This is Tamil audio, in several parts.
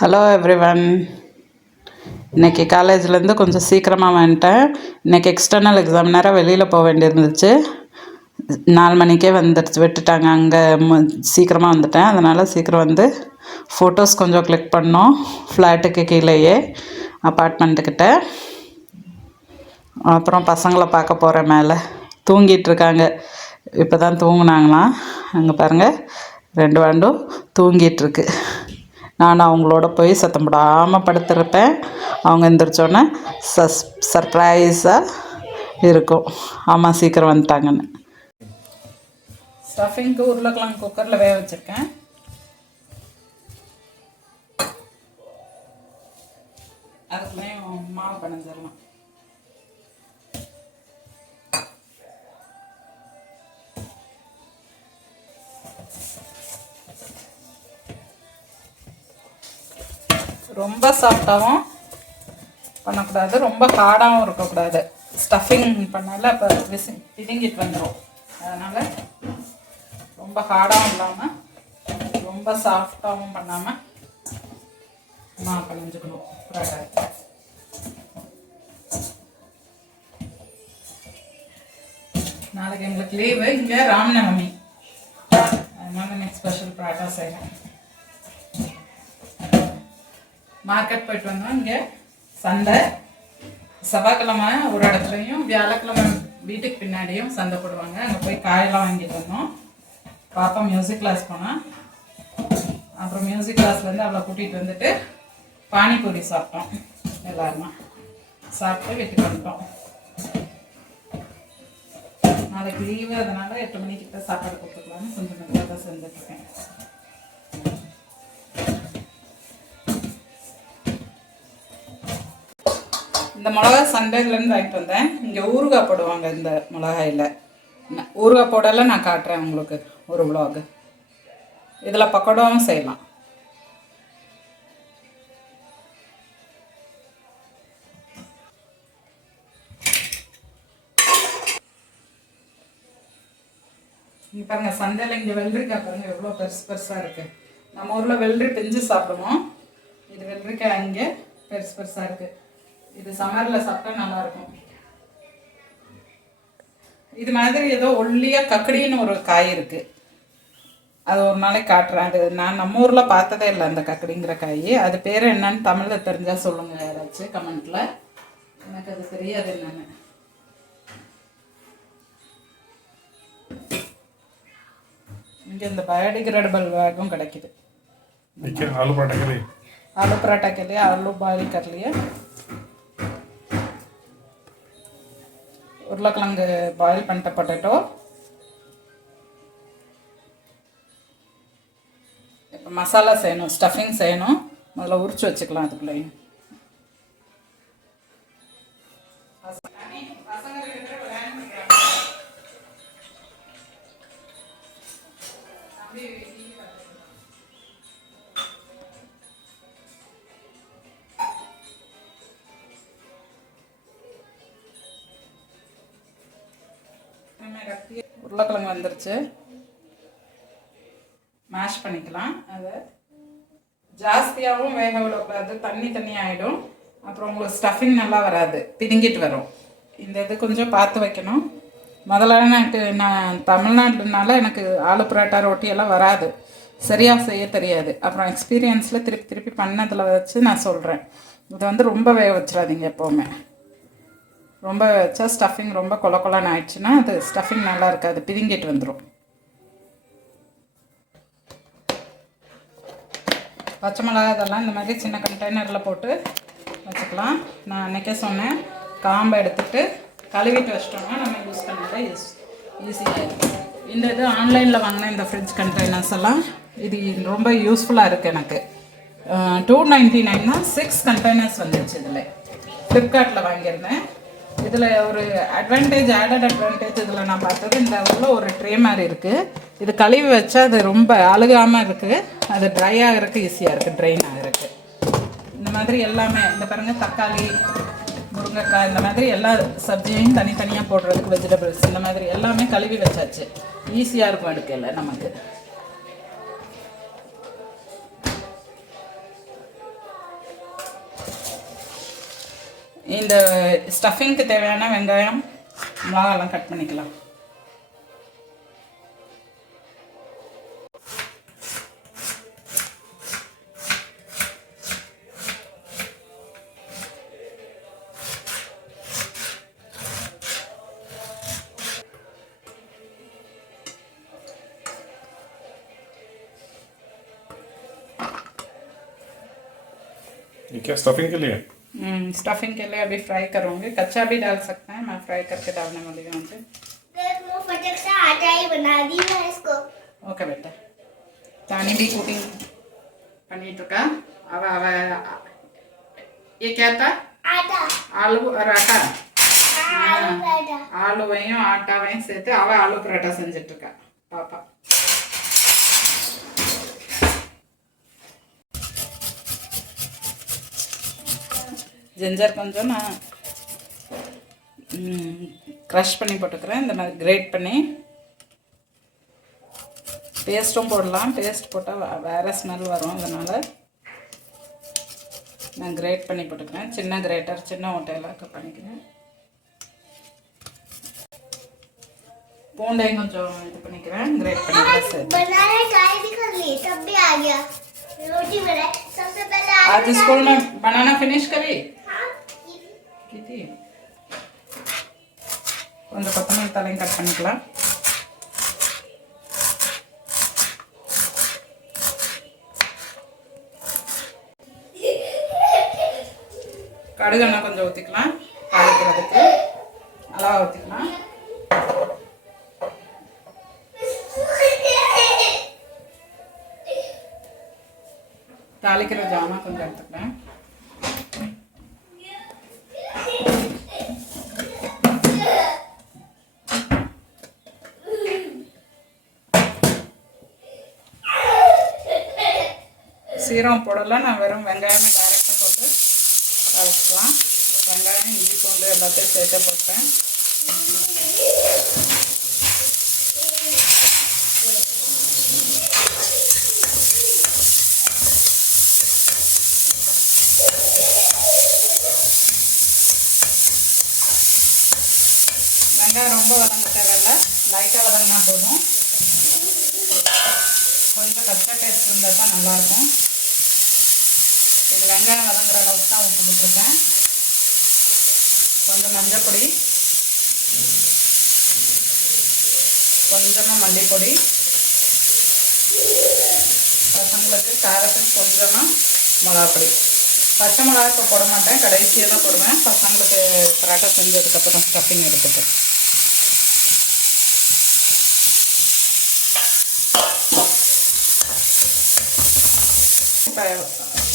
Hello everyone. இன்றைக்கி காலேஜ்லேருந்து கொஞ்சம் சீக்கிரமாக வந்துட்டேன். இன்றைக்கி எக்ஸ்டர்னல் எக்ஸாம் நேரம் வெளியில் போக வேண்டியிருந்துச்சு. 4 மணிக்கே வந்துடுச்சு, விட்டுட்டாங்க. அங்கே சீக்கிரமாக வந்துட்டேன். அதனால் சீக்கிரம் வந்து ஃபோட்டோஸ் கொஞ்சம் கிளிக் பண்ணோம். ஃப்ளாட்டுக்கு கீழேயே அப்பார்ட்மெண்ட்டுக்கிட்ட. அப்புறம் பசங்களை பார்க்க போகிறேன். மேலே தூங்கிட்டுருக்காங்க. இப்போ தான் தூங்குனாங்களாம். அங்கே பாருங்கள், 2 வாண்டும் தூங்கிட்டுருக்கு. நான் அவங்களோட போய் சத்தம் போடாமல் படுத்துருப்பேன். அவங்க எந்திரிச்சோன்னே சர்ப்ரைஸாக இருக்கும். ஆமாம், சீக்கிரம் வந்துட்டாங்கன்னு. ஸ்டஃபிங்க்கு உருளைக்கிழங்கு குக்கரில் வேக வச்சுருக்கேன். அதுக்குள்ளேயும் மாவு பிணைஞ்சிடலாம். ரொம்ப சாஃப்டாகவும் பண்ணக்கூடாது, ரொம்ப ஹார்டாகவும் இருக்கக்கூடாது. ஸ்டஃபிங் பண்ணால இப்போ பிதுங்கிட்டு வந்துடும். அதனால் ரொம்ப ஹார்டாகவும் இல்லாமல் ரொம்ப சாஃப்டாகவும் பண்ணாமல் நான் பிணைஞ்சுக்கணும். நாளைக்கு எங்களுக்கு லீவு. இங்கே ராம்நவமி, அதனால இன்னைக்கு ஸ்பெஷல் பராட்டா செய்யணும். மார்க்கெட் போயிட்டு வந்தோம். இங்கே சந்தை செவ்வாய்க்கிழமை ஒரு இடத்துலையும் வியாழக்கிழமை வீட்டுக்கு பின்னாடியும் சந்தை போடுவாங்க. அங்கே போய் காயெல்லாம் வாங்கிட்டு வந்தோம். பாப்பா மியூசிக் கிளாஸ் போனால், அப்புறம் மியூசிக் கிளாஸ்லேருந்து அவளை கூட்டிகிட்டு வந்துட்டு பானிபூரி சாப்பிட்டோம். எல்லாருமா சாப்பிட்டு வீட்டுக்கு வந்துட்டோம். நாளைக்கு லீவு, அதனால் 8 மணிக்கிட்ட சாப்பாடு கொடுத்துக்கலான்னு கொஞ்சம் மெதுவாக தான் செஞ்சுட்ருக்கேன். இந்த மிளகா சந்தையிலேருந்து வாங்கிட்டு வந்தேன். இங்கே ஊறுகாய் போடுவாங்க. இந்த மிளகாயில் ஊறுகாய் போடலை, நான் காட்டுறேன் உங்களுக்கு ஒரு விலாகு. இதில் பக்கோடாவும் செய்யலாம். இங்கே பாருங்கள், சந்தையில் இங்கே வெள்ளரிக்காய் பாருங்கள் எவ்வளோ பெருசு பெருசாக இருக்குது. நம்ம ஊரில் வெள்ளரி பிஞ்சு சாப்பிடுவோம். இது வெள்ளரிக்காய் இங்கே பெருசு பெருசாக இருக்குது. இது சம்மரில் சாப்பிட்டா நல்லாயிருக்கும். இது மாதிரி ஏதோ ஒல்லியாக கக்கடின்னு ஒரு காய் இருக்குது. அது ஒரு நாளைக்கு காட்டுறேன். அது நான் நம்ம ஊரில் பார்த்ததே இல்லை, அந்த கக்கடிங்கிற காய். அது பேர் என்னன்னு தமிழில் தெரிஞ்சால் சொல்லுங்கள் யாராச்சும் கமெண்ட்டில். எனக்கு அது தெரியாது என்னன்னு. இங்கே இந்த பயோடிகிரேடபிள் பேக்கும் கிடைக்குது. आलू पराठा के लिए आलू बॉईल कर लिए, உருளைக்கிழங்கு பாயில் பண்ணிட்ட பொட்டேட்டோ. இப்போ மசாலா செய்யணும், ஸ்டஃபிங் செய்யணும். முதல்ல உரிச்சு வச்சுக்கலாம். அதுக்குள்ளேயும் உருளைக்கிழங்கு வந்துருச்சு. மேஷ் பண்ணிக்கலாம். அதை ஜாஸ்தியாகவும் வேக விடக்கூடாது, தண்ணி தண்ணி ஆகிடும். அப்புறம் உங்களுக்கு ஸ்டஃபிங் நல்லா வராது, பிதுங்கிட்டு வரும். இந்த இது கொஞ்சம் பார்த்து வைக்கணும். முதல்ல நான் தமிழ்நாட்டுனால எனக்கு ஆலு பராட்டா ரொட்டியெல்லாம் வராது, சரியாக செய்ய தெரியாது. அப்புறம் எக்ஸ்பீரியன்ஸில் திருப்பி திருப்பி பண்ணதில் வச்சு நான் சொல்கிறேன். இதை வந்து ரொம்ப வேக வச்சிடாதீங்க எப்போவுமே. ரொம்ப வச்சா ஸ்டஃபிங் ரொம்ப கொலன்னு ஆயிடுச்சுன்னா அது ஸ்டஃபிங் நல்லா இருக்காது, பிதுங்கிட்டு வந்துடும். பச்சை மிளகா இதெல்லாம் இந்த மாதிரி சின்ன கண்டெய்னரில் போட்டு வச்சுக்கலாம். நான் அன்றைக்கே சொன்னேன், காம்பை எடுத்துகிட்டு கழுவிட்டு வச்சிட்டோம்னா நம்ம யூஸ் பண்ணால் ஈஸியாக இருக்கும். இந்த இது ஆன்லைனில் வாங்கினேன், இந்த ஃப்ரிட்ஜ் கண்டெய்னர்ஸ் எல்லாம். இது ரொம்ப யூஸ்ஃபுல்லாக இருக்குது எனக்கு. 299 6 கண்டெய்னர்ஸ் வந்துடுச்சு. இதில் ஃப்ளிப்கார்ட்டில் வாங்கியிருந்தேன். இதில் ஒரு ஆடட் அட்வான்டேஜ் இதில் நான் பார்த்தது, இந்த உள்ள ஒரு ட்ரே மாதிரி இருக்குது. இது கழுவி வச்சா அது ரொம்ப அழுகாமல் இருக்குது. அது ட்ரை ஆகிறதுக்கு ஈஸியாக இருக்குது, ட்ரைன் ஆகிறதுக்கு. இந்த மாதிரி எல்லாமே இந்த பாருங்கள், தக்காளி, முருங்கைக்காய், இந்த மாதிரி எல்லா சப்ஜியையும் தனித்தனியாக போடுறதுக்கு வெஜிடபிள்ஸ் இந்த மாதிரி எல்லாமே கழுவி வச்சாச்சு. ஈஸியாக இருக்கும் எடுக்கல நமக்கு. இந்த ஸ்டஃபிங்க்கு தேவையான வெங்காயம் மிளகாலாம் கட் பண்ணிக்கலாம். ये क्या स्टफिंग के लिए? स्टफिंग के लिए अभी फ्राई करूँगी. कच्चा भी डाल सकते हैं, मैं फ्राई करके डालने वाली हूँ. फटक से आटा ही बना दी है इसको. ओके बेटा. तानी भी कुकिंग பண்ணிட்டு இருக்கா. அவ ये क्या था? आटा. आलू और आटा. आलू पराठा. ஆலுவையும் ஆட்டாவையும் சேர்த்து அவ ஆலு பரோட்டா செஞ்சுட்டு இருக்கா பாப்பா. ஜிஞ்சர் கொஞ்சம் நான் க்ரஷ் பண்ணி போட்டுக்கிறேன். இந்த மாதிரி கிரேட் பண்ணி பேஸ்ட்டும் போடலாம். பேஸ்ட் போட்டால் வேறு ஸ்மெல் வரும், அதனால் நான் கிரேட் பண்ணி போட்டுக்கிறேன். சின்ன கிரேட்டர், சின்ன ஓட்டையெல்லாம் கட் பண்ணிக்கிறேன். பூண்டையும் கொஞ்சம் இது பண்ணிக்கிறேன், கிரேட் பண்ணிக்கிறேன். बनाना ट्राई भी कर ली, तब भी आ गया. रोटी बनाए सबसे पहले आज स्कूल में बनाना फिनिश करी की கொஞ்சம் கொத்தமல்லி தலையும் கட் பண்ணிக்கலாம். கடுகெண்ணெய் கொஞ்சம் ஊற்றிக்கலாம். தாளிக்கிறதுக்கு அளவா ஊற்றிக்கலாம். தாளிக்கிற ஜாமான் கொஞ்சம் எடுத்துக்கிறேன். சீரகம் போடல, நான் வெறும் வெங்காயமே டைரெக்டாக போட்டு தாளிச்சிக்கலாம். வெங்காயம், இஞ்சி, பூண்டு எல்லாத்தையும் சேர்த்து போட்டேன். வெங்காயம் ரொம்ப வதங்க தேவையில்லை, லைட்டாக வதங்கினா போதும். கொஞ்சம் கச்சா டேஸ்ட் இருந்தால் தான் நல்லாயிருக்கும். இது வெங்காயம் வதங்குற அளவுக்கு தான் உப்பு போட்டிருக்கேன். கொஞ்சம் மஞ்சள் பொடி, கொஞ்சமாக மல்லிப்பொடி, பசங்களுக்கு காரத்துக்கு கொஞ்சமாக மிளகாப்பொடி. பச்சை மிளகா இப்போ போட மாட்டேன், கடைசியாக தான் போடுவேன். பசங்களுக்கு பரோட்டா செஞ்சதுக்கப்புறம் ஸ்டஃபிங் எடுத்துட்டு. இப்போ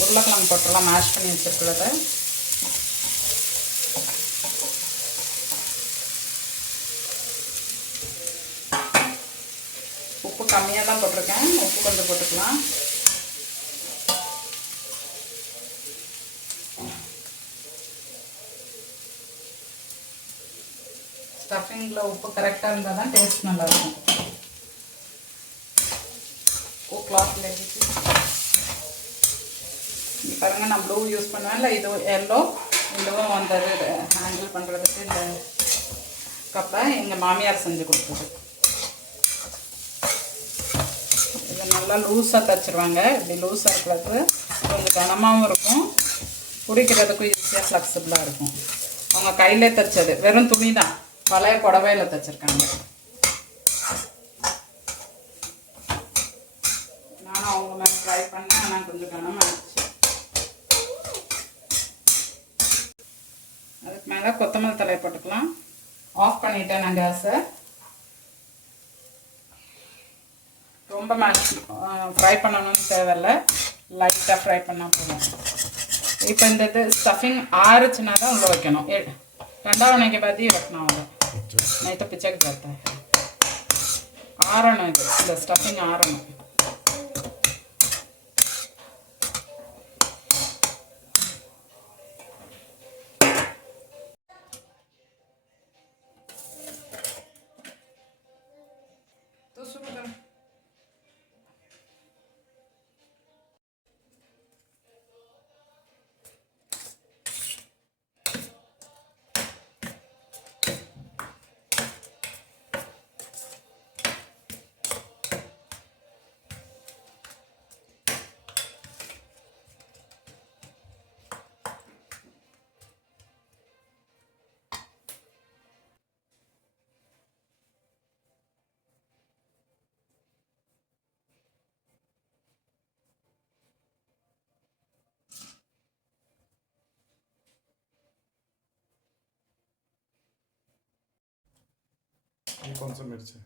உருளைக்கிழங்கு போட்டுடலாம், மேஷ் பண்ணி வச்சுருக்கிறத. உப்பு கம்மியாக தான் போட்டிருக்கேன், உப்பு கொஞ்சம் போட்டுக்கலாம். ஸ்டஃபிங்கில் உப்பு கரெக்டாக இருந்தால் தான் டேஸ்ட் நல்லாயிருக்கும். கிளாத் லெகிச்சு இங்கே பாருங்கள், நான் ப்ளூ யூஸ் பண்ணுவேன். இல்லை இது எல்லோ, இதுவும் அந்த ஹேண்டில் பண்ணுறதுக்கு இந்த கப்பை எங்கள் மாமியார் செஞ்சு கொடுத்தது. இது நல்லா லூஸாக தைச்சிருவாங்க. இப்படி லூஸாக இருக்கிறது கொஞ்சம் கனமாகவும் இருக்கும், பிடிக்கிறதுக்கும் ஈஸியாக ஃப்ளெக்சிபிளாக இருக்கும். அவங்க கையிலே தைச்சது, வெறும் துணி தான், பழைய புடவையில் தைச்சிருக்காங்க. நானும் அவங்க மேலே ட்ரை பண்ணேன், ஆனால் கொஞ்சம் கனமாகிடுச்சு. அதுக்கு மேலே கொத்தமல்லி தழை போட்டுக்கலாம். ஆஃப் பண்ணிட்டேன் நான் கேஸை. ரொம்ப ஃப்ரை பண்ணணும்னு தேவையில்லை, லைட்டாக ஃப்ரை பண்ணால் போதும். இப்போ இந்த இது ஸ்டஃபிங் ஆறுச்சுன்னா தான் உள்ள வைக்கணும். 2 होने के बाद ही रखना होगा, नहीं तो पिचक जाता है. ஆறணும், இது இந்த ஸ்டஃபிங் ஆறணும். ये कौन सा मिर्च है?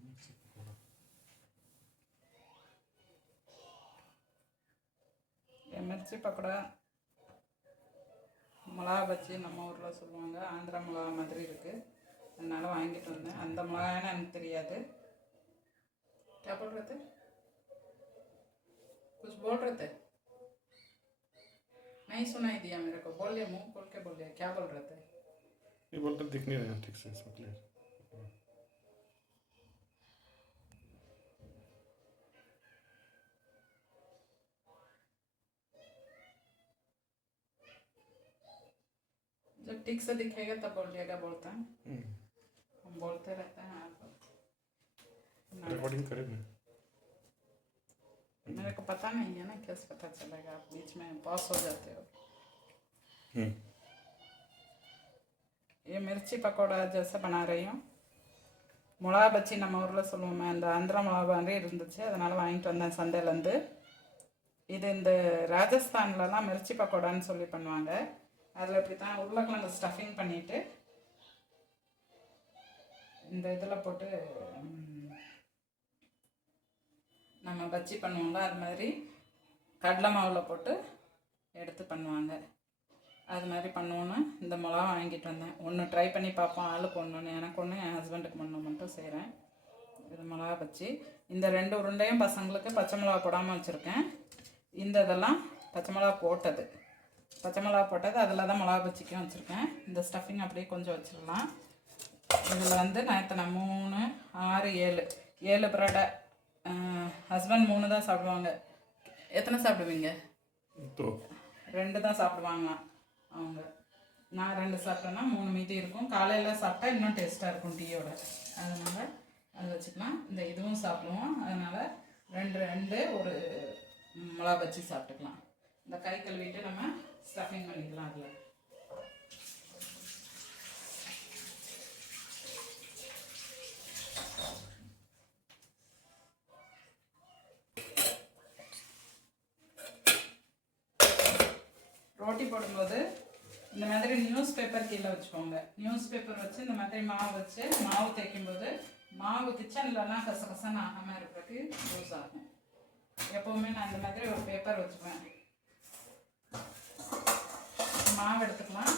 मिर्ची पकौड़ा। ये मिर्ची पकौड़ा மிளகா பஜ்ஜி நம்ம ஊரில் சொல்லுவாங்க. ஆந்திரா மிளகா மாதிரி இருக்குது. அதனால வாங்கிட்டு வந்தேன். அந்த மிளகான்னு எனக்கு தெரியாது. क्या बोल रहे थे? कुछ बोल रहे थे? नहीं सुनाई दिया मेरे को. बोलिए, मुंह खोल के बोलिए, क्या बोल रहे थे? ये बोलते दिख नहीं रहा है ठीक से इसमें क्लियर। जब ठीक से दिखेगा तब बोलिएगा. बोलते हैं हम बोलते रहते हैं. आप रिकॉर्डिंग करें ना। मेरे को पता नहीं है ना, कैसे पता चलेगा? आप बीच में पॉज हो जाते हो. ये मिर्ची पकौड़ा जैसे बना रही हूँ. மிளகா பச்சி நம்ம ஊரில் சொல்லுவோமே, அந்த ஆந்திரா மிளகா மாதிரி இருந்துச்சு. அதனால் வாங்கிட்டு வந்தேன் சந்தையிலேருந்து. இது இந்த ராஜஸ்தான்லலாம் மிர்ச்சி பக்கோடான்னு சொல்லி பண்ணுவாங்க. அதில் இப்படி தான் உருளைக்கிழங்கு ஸ்டஃபிங் பண்ணிவிட்டு இந்த இதில் போட்டு நம்ம பஜ்ஜி பண்ணுவாங்க. அது மாதிரி கடலை மாவில் போட்டு எடுத்து பண்ணுவாங்க. அது மாதிரி பண்ணுவோன்னு இந்த மிளகா வாங்கிட்டு வந்தேன். ஒன்று ட்ரை பண்ணி பார்ப்போம். ஆளுக்கு ஒன்று, எனக்கு ஒன்று, என் ஹஸ்பண்டுக்கு ஒன்று மட்டும் செய்கிறேன். இது மிளகா பஜ்ஜி. இந்த 2 உருண்டையும் பசங்களுக்கு பச்சை மிளகா போடாமல் வச்சுருக்கேன். இந்த இதெல்லாம் பச்சை மிளகா போட்டது. பச்சை மிளகா போட்டது அதில் தான் மிளகா பஜ்ஜிக்கும் வச்சுருக்கேன். இந்த ஸ்டஃபிங் அப்படியே கொஞ்சம் வச்சிடலாம். இதில் வந்து நான் எத்தனை 3, 6, 7 பரோட்டா. ஹஸ்பண்ட் 3 தான் சாப்பிடுவாங்க. எத்தனை சாப்பிடுவீங்க? 2 தான் சாப்பிடுவாங்க அவங்க. நான் 2 சாப்பிட்டேன்னா 3 மீதி இருக்கும். காலையில் சாப்பிட்டா இன்னும் டேஸ்ட்டாக இருக்கும் டீயோட. அதனால் அதை வச்சுக்கலாம். இந்த இதுவும் சாப்பிடுவோம். அதனால் 2 ஒரு மிளகா பஜ்ஜி சாப்பிட்டுக்கலாம். இந்த கை கழுவிட்டு நம்ம ஸ்டஃபிங் பண்ணிக்கலாம். அதில் ரோட்டி போடும்போது இந்த மாதிரி நியூஸ் பேப்பர் கீழே வச்சுக்கோங்க. நியூஸ் பேப்பர் வச்சு இந்த மாதிரி மாவு வச்சு மாவு தேய்க்கும்போது மாவு கிச்சன்லலாம் கசகசன்னு ஆகாமல் இருக்கிறதுக்கு யூஸ் ஆகும். எப்போவுமே நான் இந்த மாதிரி ஒரு பேப்பர் வச்சுக்குவேன். மாவு எடுத்துக்கலாம்.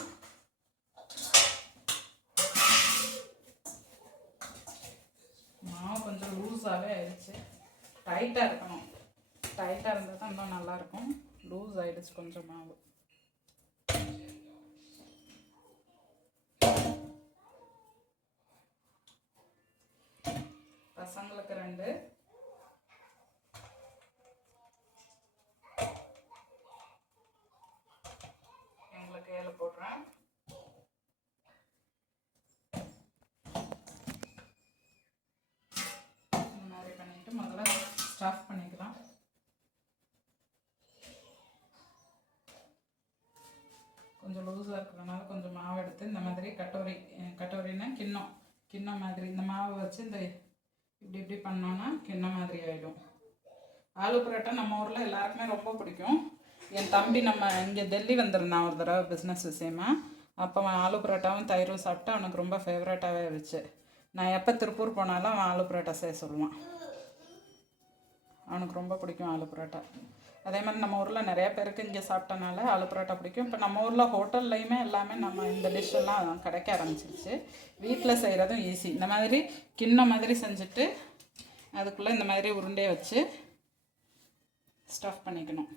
மாவு கொஞ்சம் லூஸாகவே ஆயிடுச்சு. டைட்டாக இருக்கணும். டைட்டாக இருந்தால் தான் இன்னும் நல்லாயிருக்கும். லூஸ் ஆகிடுச்சு கொஞ்சம் மாவு. பசங்களுக்கு 2, எங்களுக்கு 7 போடுறேன். இந்த மாதிரி பண்ணிட்டு முதல்ல ஸ்டஃப் பண்ணிக்கலாம். கொஞ்சம் லூஸாக இருக்கிறதுனால கொஞ்சம் மாவு எடுத்து இந்த மாதிரி கட்டோரின்னா கிண்ணம் மாதிரி இந்த மாவை வச்சு இந்த இப்படி பண்ணோன்னா கிண்ணம் மாதிரி ஆகிடும். ஆலு பரோட்டா நம்ம ஊரில் எல்லாருக்குமே ரொம்ப பிடிக்கும். என் தம்பி நம்ம இங்கே டெல்லி வந்திருந்தான் ஒரு தடவை பிஸ்னஸ் விஷயமா. அப்போ அவன் ஆலு பரோட்டாவும் தயிரும் சாப்பிட்டு அவனுக்கு ரொம்ப ஃபேவரட்டாகவே இருந்துச்சு. நான் எப்போ திருப்பூர் போனாலும் அவன் ஆலு பரோட்டா செய்ய சொல்லுவான். அவனுக்கு ரொம்ப பிடிக்கும் ஆலு பரோட்டா. அதே மாதிரி நம்ம ஊரில் நிறைய பேருக்கு இங்கே சாப்பிட்டனால ஆலு பரோட்டா பிடிக்கும். இப்போ நம்ம ஊரில் ஹோட்டல்லையுமே எல்லாமே நம்ம இந்த டிஷ்ஷெல்லாம் கிடைக்க ஆரம்பிச்சிருச்சு. வீட்டில் செய்கிறதும் ஈஸி. இந்த மாதிரி கிண்ணம் மாதிரி செஞ்சுட்டு அதுக்குள்ளே இந்த மாதிரி உருண்டையை வச்சு ஸ்டஃப் பண்ணிக்கணும்.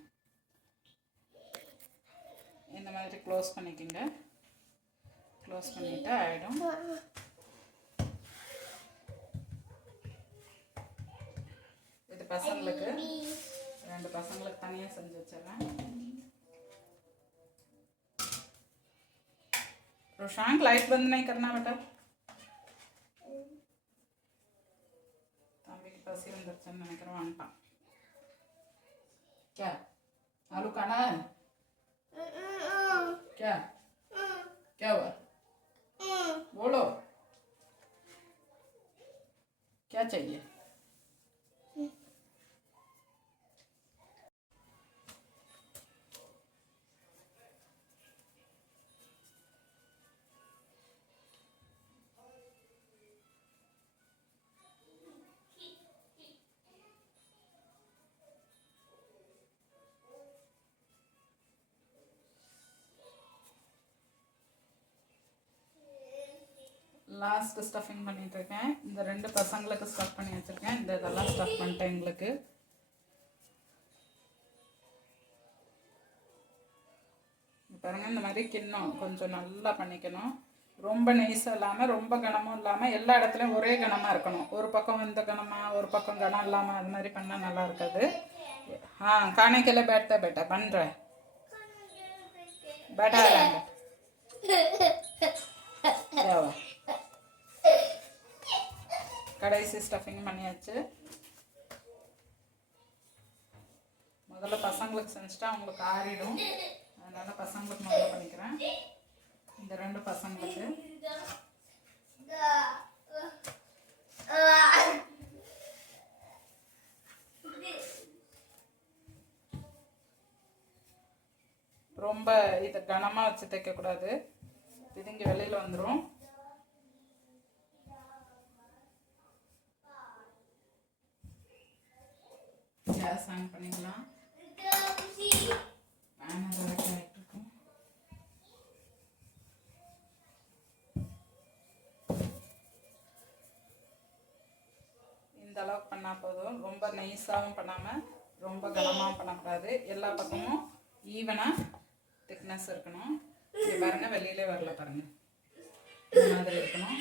இந்த மாதிரி க்ளோஸ் பண்ணிக்கோங்க. க்ளோஸ் பண்ணிவிட்டு ஆகிடும். இது பசங்களுக்கு 2 பசங்களுக்கு தனியாக செஞ்சு வச்சிடறேன். रोशांक लाइट बंद नहीं करना बेटा. तंबी पसी अंदर चल नहीं करवाना. क्या आलू खाना है? क्या क्या हुआ? बोलो क्या चाहिए? லாஸ்ட் ஸ்டஃபிங் பண்ணிட்டு இருக்கேன். இந்த 2 பசங்களுக்கு ஸ்டஃப் பண்ணி வச்சிருக்கேன். இதெல்லாம் ஸ்டஃப் பண்ணிட்டேன். எங்களுக்கு பாருங்க, இந்த மாதிரி கிண்ணம் கொஞ்சம் நல்லா பண்ணிக்கணும். ரொம்ப நெய்ஸாக இல்லாமல் ரொம்ப கனமும் இல்லாமல் எல்லா இடத்துலையும் ஒரே கனமாக இருக்கணும். ஒரு பக்கம் இந்த கனமாக ஒரு பக்கம் கனம் இல்லாமல் அது மாதிரி பண்ணால் நல்லா இருக்காது. खाने के लिए बैठता बेटा बन रहा है बैठा है கடைசி ஸ்டஃபிங் பண்ணியாச்சு. முதல்ல பசங்களுக்கு செஞ்சுட்டா அவங்களுக்கு ஆறிடும். அதனால பசங்களுக்கு முதல்ல பண்ணிக்கிறேன். இந்த 2 பசங்களுக்கு ரொம்ப இதை கனமாக வச்சு தைக்கக்கூடாது, பிதுங்கி வெளியில் வந்துடும். கேஸ் ஆன் பண்ணிக்கலாம். இருக்கும் இந்த அளவுக்கு பண்ணால் போதும். ரொம்ப நைஸாகவும் பண்ணாமல் ரொம்ப கனமாகவும் பண்ணக்கூடாது. எல்லா பக்கமும் ஈவனாக திக்னஸ் இருக்கணும். இங்கே பாருங்கள், வெளியிலே வரல பாருங்கள், இந்த மாதிரி இருக்கணும்.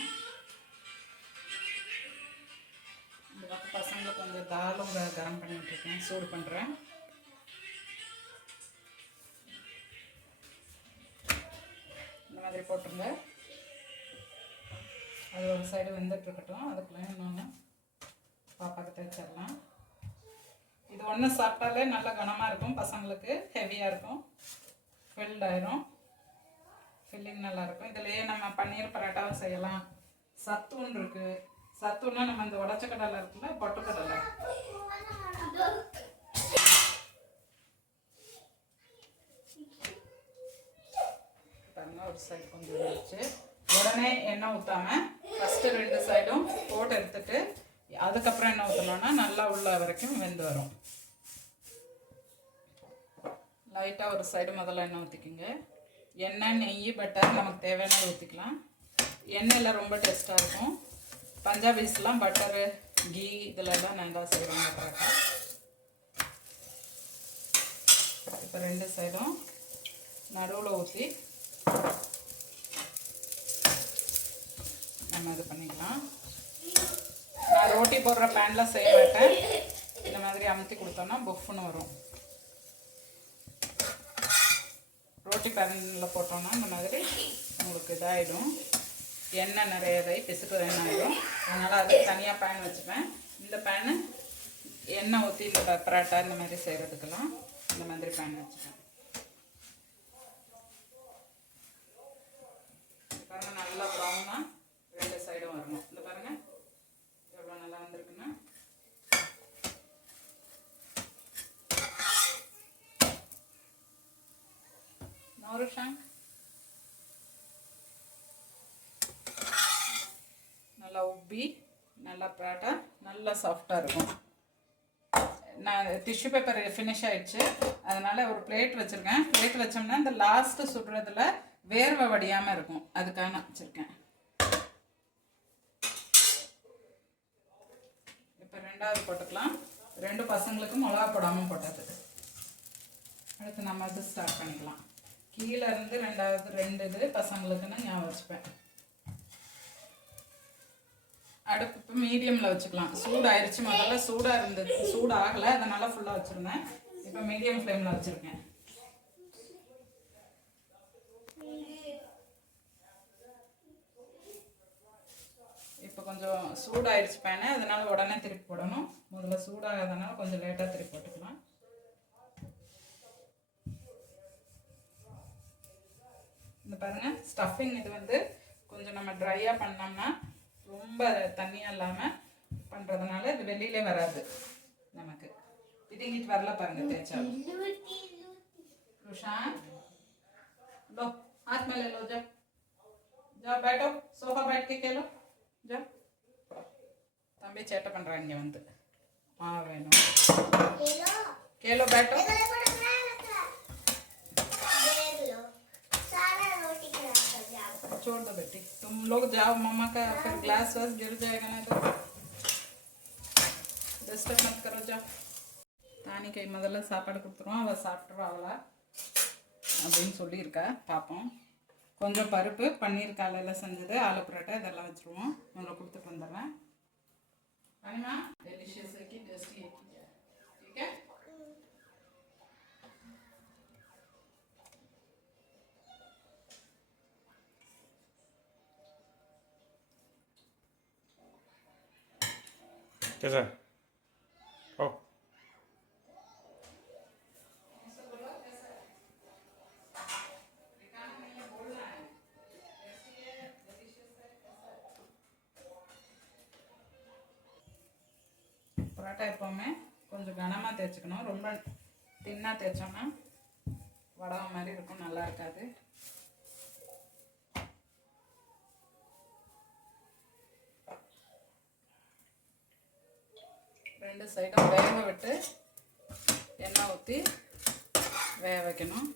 இந்த பக்கம் பசங்களுக்கு கொஞ்சம் தாலும் கரம் பண்ணிட்டுருக்கேன், சூடு பண்ணுறேன். இந்த மாதிரி போட்டுருங்க. அது ஒரு சைடு வெந்துட்டுருக்கட்டும். அதுக்குள்ளே இன்னொன்று பாப்பாவுக்கு தைச்சிடலாம். இது ஒன்று சாப்பிட்டாலே நல்லா கனமாக இருக்கும். பசங்களுக்கு ஹெவியாக இருக்கும், ஃபில்ட் ஆயிரும். ஃபில்லிங் நல்லாயிருக்கும். இதுலேயே நம்ம பன்னீர் பரோட்டாவும் செய்யலாம். சத்துன்னு இருக்குது. சத்துன்னா நம்ம இந்த உடச்ச கடலை இருக்குல்ல, பொட்டுக்கடலை, பாருங்க ஒரு சைடு கொஞ்சம் வச்சு உடனே எண்ணெய் ஊற்றாமல் ஃபஸ்ட்டு 2 சைடும் போட்டு எடுத்துட்டு அதுக்கப்புறம் எண்ணெய் ஊற்றணும்னா நல்லா உள்ள வரைக்கும் வெந்து வரும். லைட்டாக ஒரு சைடு முதல்ல எண்ணெய் ஊற்றிக்கிங்க. எண்ணெய், நெய், பட்டர் நமக்கு தேவையான ஊற்றிக்கலாம். எண்ணெயில் ரொம்ப டேஸ்ட்டாக இருக்கும். பஞ்சாபிஸ்லாம் பட்டரு, கீ இதிலெல்லாம் நல்லா செய்வாங்க பரோட்டா. இப்போ 2 சைடும் நடுவில் ஊற்றி நம்ம இது பண்ணிக்கலாம். நான் ரோட்டி போடுற பேனில் செய்ய மாட்டேன். இந்த மாதிரி அமுத்தி கொடுத்தோன்னா புஃப்னு வரும். ரோட்டி பேனில் போட்டோன்னா இந்த மாதிரி உங்களுக்கு இதாகிடும். எண்ணெய் நிறைய இதாகி பிசுக்கு எண்ணெய் ஆகிடும். அதனால் அது தனியாக பேன் வச்சுப்பேன். இந்த பேனு எண்ணெய் ஊற்றி இந்த பரோட்டா இந்த மாதிரி செய்கிறதுக்கெல்லாம் இந்த மாதிரி பேன் வச்சுப்பேன். பாருங்கள், நல்லா ப்ரௌனாக 2 சைடும் வரணும். இந்த பாருங்கள் எவ்வளோ நல்லா வந்திருக்குன்னா. நோருஷாங் நல்லா உப்பி நல்லா பரோட்டா நல்லா சாஃப்டாக இருக்கும். நான் டிஷ்யூ பேப்பர் ஃபினிஷ் ஆகிடுச்சு, அதனால் ஒரு பிளேட் வச்சுருக்கேன். பிளேட் வச்சோம்னா இந்த லாஸ்ட்டு சுடுறதுல வேர்வை வடியாமல் இருக்கும், அதுக்காக வச்சுருக்கேன். இப்போ 2வது போட்டுக்கலாம். 2 பசங்களுக்கு மிளகா போடாமல் போட்டது. அடுத்து நம்ம இது ஸ்டார்ட் பண்ணிக்கலாம். கீழே இருந்து 2 இது பசங்களுக்குன்னு ஞாபகம் வச்சுப்பேன். அடுப்பு இப்போ மீடியமில் வச்சுக்கலாம். சூடாயிருச்சு, முதல்ல சூடாக இருந்தது, சூடு ஆகலை, அதனால் ஃபுல்லாக வச்சுருந்தேன். இப்போ மீடியம் ஃப்ளேமில் வச்சுருக்கேன். இப்போ கொஞ்சம் சூடாயிருச்சு பேனு, அதனால் உடனே திருப்பி போடணும். முதல்ல சூடாகாதனால கொஞ்சம் லேட்டாக திருப்பி போட்டுக்கலாம். இந்த பாருங்கள் ஸ்டஃபிங் இது வந்து கொஞ்சம் நம்ம ட்ரையாக பண்ணோம்னா ரொம்ப தண்ணியாக இல்லாமல் பண்ணுறதுனால இது வெளியிலே வராது. நமக்கு பிதுங்கிட்டு வரல பாருங்கள் தேய்ச்சா. रुशान लो हाथ में ले लो, जाओ जाओ बैठो, सोफा बैठ के खेलो, जाओ. தம்பி சேட்டை பண்ணுறாங்க இங்கே வந்து. வேணும் கேளோ बैठो. छोड़ दो बेटी, तुम लोग जाओ, मम्मा का फिर ग्लास वास गिर जाएगा ना, तो डिस्टर्ब मत करो, जाओ. தானி கை முதல்ல சாப்பாடு கொடுத்துருவோம், அவள் சாப்பிட்ருவா அவளா அப்படின்னு சொல்லியிருக்கா. பார்ப்போம். கொஞ்சம் பருப்பு, பன்னீர் காலையில் செஞ்சது, ஆலு பரோட்டா இதெல்லாம் வச்சுருவோம். முதல்ல கொடுத்துட்டு வந்துடுறேன். அனிமா டெலிஷியஸ் है कि टेस्टी है, ठीक है. कैसा है? ओ பரோட்டா எப்போவுமே கொஞ்சம் கனமாக தேய்ச்சிக்கணும். ரொம்ப தின்னாக தேய்ச்சோம்னா வடவை மாதிரி இருக்கும், நல்லா இருக்காது. ரெண்டு சைடும் வேக விட்டு எண்ணெய் ஊற்றி வேக வைக்கணும்.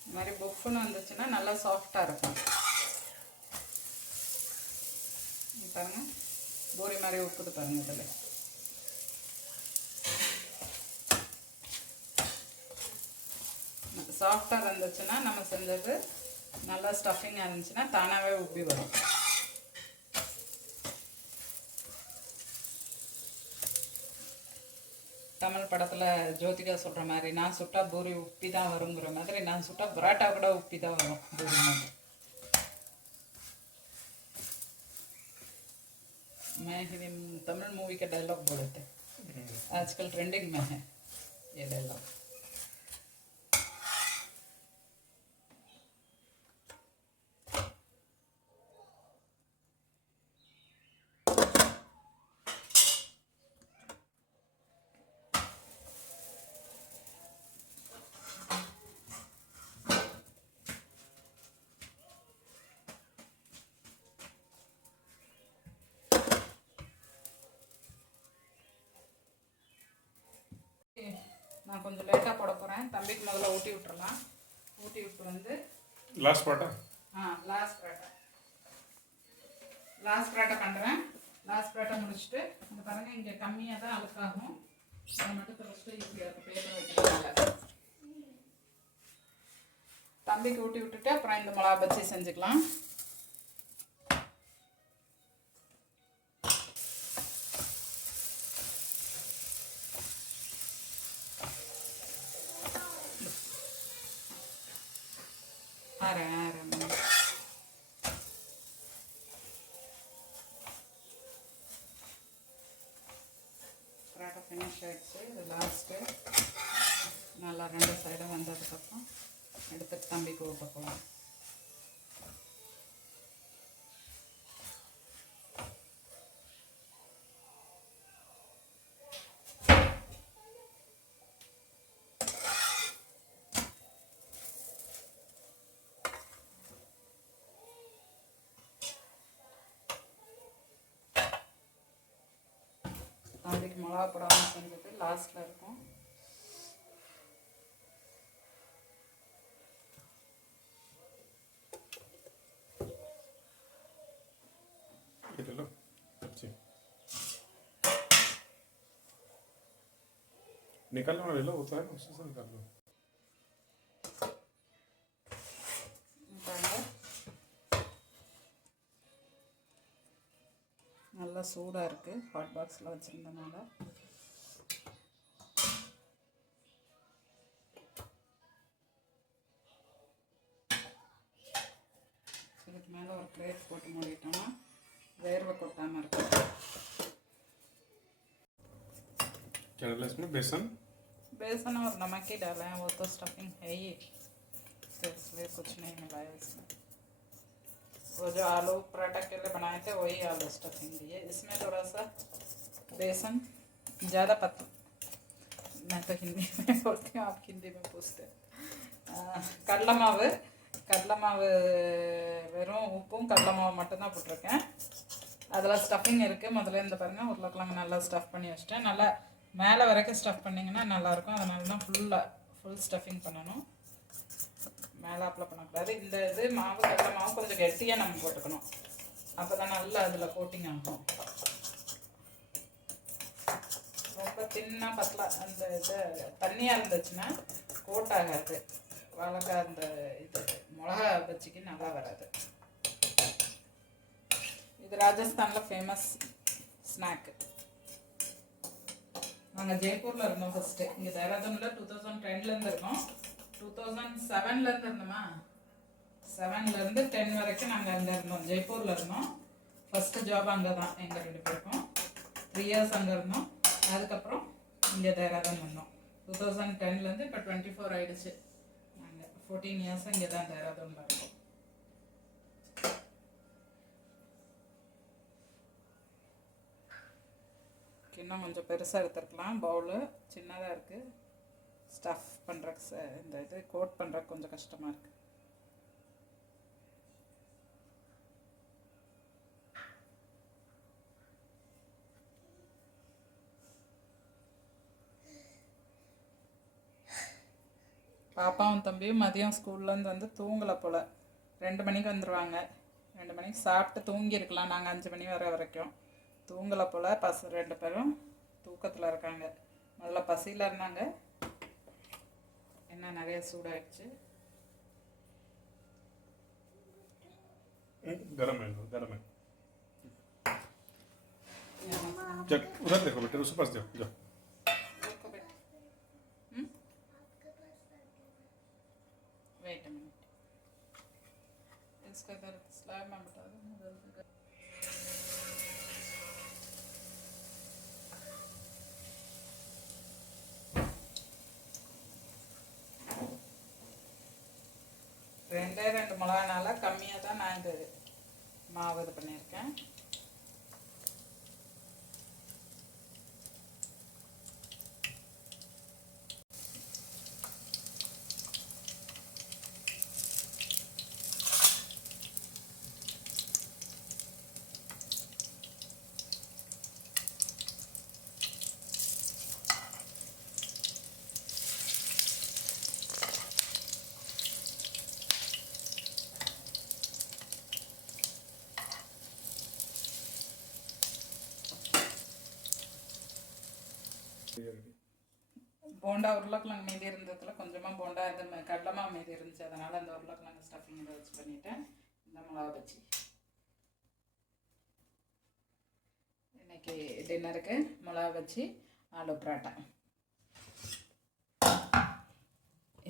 இந்த மாதிரி புஃப்னு வந்துச்சுன்னா நல்லா சாஃப்டாக இருக்கும். பாருங்கள், பூரி மாதிரி உப்புது பாருங்கள். இதில் சாஃப்டாக இருந்துச்சுன்னா நம்ம செஞ்சது நல்லா ஸ்டஃபிங்காக இருந்துச்சுன்னா தானாகவே உப்பி வரும். தமிழ் படத்தில் ஜோதிகா சொல்கிற மாதிரி, நான் சுட்டா பூரி உப்பி தான் வருங்கிற மாதிரி, நான் சுட்டா பரோட்டா கூட உப்பி தான் வரும் பூரி மாதிரி. मैं हिंदी तमिल मूवी का डायलॉग बोले थे, आजकल ट्रेंडिंग में है ये डायलॉग. நான் கொஞ்சம் லேட்டாக போட போகிறேன். தம்பிக்கு முதல்ல ஊட்டி விட்டுறலாம். ஊட்டி விட்டு வந்து लास्ट पार्ट है. லாஸ்ட் பரோட்டா பண்ணுறேன். லாஸ்ட் பரோட்டா முடிச்சுட்டு இந்த பாருங்கள், இங்கே கம்மியாக தான் அழுக்காகும். அதை மட்டும் தொடச்சிட்டு ஈஸியாக இருக்கும் பேப்பர் வைக்கிறதுனால. தம்பிக்கு ஊட்டி விட்டுட்டு அப்புறம் இந்த மிளகா பச்சி செஞ்சுக்கலாம். பரோட்டா ஃபினிஷ் ஆகிடுச்சு. இது லாஸ்ட்டு நல்லா ரெண்டு சைடும் வந்ததுக்கப்புறம் எடுத்துட்டு தம்பிக்கு ஊட்ட போகலாம். தம்பிக்கு மிளகா போடாமல் செஞ்சது லாஸ்ட்டில் இருக்கும். ये ले लो जी, निकाल लो ना, ले लो, वो तो है ना, उससे से निकाल लो. நல்லா சூடாக இருக்குது, ஹாட் பாக்ஸில் வச்சுருந்தனால. இதுக்கு மேலே ஒரு பிளேட் போட்டு மூடிட்டோம்னா வேர்வை கொட்டாமல் இருக்கும். क्या डाला इसमें? बेसन और नमक ही डाला है, वो तो स्टफिंग है ही, तो इसलिए कुछ नहीं मिलाया इसमें. वो जो आलू पराठा के लिए बनाए थे वही आलू स्टफिंग दी है. इसमें थोड़ा सा बेसन, ज़्यादा पतला, मैं तो हिंदी में बोलती हूँ, आप हिंदी में पूछते हैं. கடலை மாவு வெறும் உப்பும் கடலை மாவு மட்டும்தான் போட்டிருக்கேன். அதில் ஸ்டஃபிங் இருக்குது. முதல்ல இந்த பாருங்கள், உருளைக்கிழங்கு நல்லா ஸ்டஃப் பண்ணி வச்சிட்டேன். நல்லா மேலே வரைக்கும் ஸ்டஃப் பண்ணிங்கன்னா நல்லாயிருக்கும். அதனால தான் ஃபுல் ஸ்டஃபிங் பண்ணணும். மேலே அப்ளை பண்ணக்கூடாது. இந்த இது மாவு கடலை மாவு கொஞ்சம் கெட்டியாக நம்ம போட்டுக்கணும். அப்போ தான் நல்லா அதில் கோட்டிங் ஆகும். ரொம்ப தின்னா பத்தலா அந்த இது தண்ணியாக இருந்துச்சுன்னா கோட் ஆகாது. வாழைக்காய் அந்த இது மிளகா பஜ்ஜிக்கு நல்லா வராது. இது ராஜஸ்தானில் ஃபேமஸ் ஸ்நாக்கு. நாங்கள் ஜெய்ப்பூரில் இருந்தோம் ஃபஸ்ட்டு. இங்கே தேராதூனில் 2010 இருக்கோம். 2007 இருந்தோமா, 7 10 வரைக்கும் நாங்கள் அங்கே இருந்தோம். ஜெய்ப்பூரில் இருந்தோம். ஃபஸ்ட்டு ஜாப் அங்கே தான் எங்கள் 2 பேருக்கும். 3 இயர்ஸ் அங்கே இருந்தோம். அதுக்கப்புறம் இங்கே தேராதூன் வந்தோம். 2010 இப்போ 24 ஆகிடுச்சு. நாங்கள் 14 இயர்ஸ் இங்கே தான் தேராதூனில் இருக்கோம். இன்னும் கொஞ்சம் பெருசாக எடுத்துருக்கலாம். பவுலு சின்னதாக இருக்குது. ஸ்டஃப் பண்ணுறக்கு இந்த இது கோட் பண்ணுறக்கு கொஞ்சம் கஷ்டமாக இருக்குது. பாப்பாவும் தம்பியும் மதியம் ஸ்கூல்லேருந்து வந்து தூங்கலை போல். 2 மணிக்கு வந்துடுவாங்க. 2 மணிக்கு சாப்பிட்டு தூங்கியிருக்கலாம். நாங்கள் 5 மணி வரைக்கும் தூங்கலை போல். 2 பேரும் தூக்கத்தில் இருக்காங்க. முதல்ல பசியில் இருந்தாங்க. என்ன நிறைய சூடாகிடுச்சு. गरम है गरम है। चल उधर देखो बेटे, उसके पास जाओ जाओ। वेट अ मिनट, इसका इधर स्लैब में बता दो। ரெண்டு மிளகானால கம்மியாக தான் நான் இது மாவு இது பண்ணியிருக்கேன். போண்டா உருளைக்கிழங்கு மீதி இருந்ததுல கொஞ்சமாக போண்டா இந்த கடலை மாவு மீதி இருந்துச்சு. அதனால் அந்த உருளைக்கிழங்கு ஸ்டஃபிங் இதை வச்சு பண்ணிவிட்டேன். இந்த மிளகா பஜ்ஜி இன்னைக்கு டின்னருக்கு மிளகா பஜ்ஜி ஆலு பரோட்டா.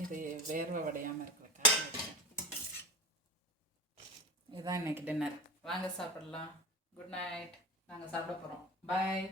இது வேர்வை வடையாமல் இருக்கிறக்காக வச்சேன். இதுதான் இன்னைக்கு டின்னர். வாங்க சாப்பிடலாம். Good night. நாங்கள் சாப்பிட போகிறோம். பாய்.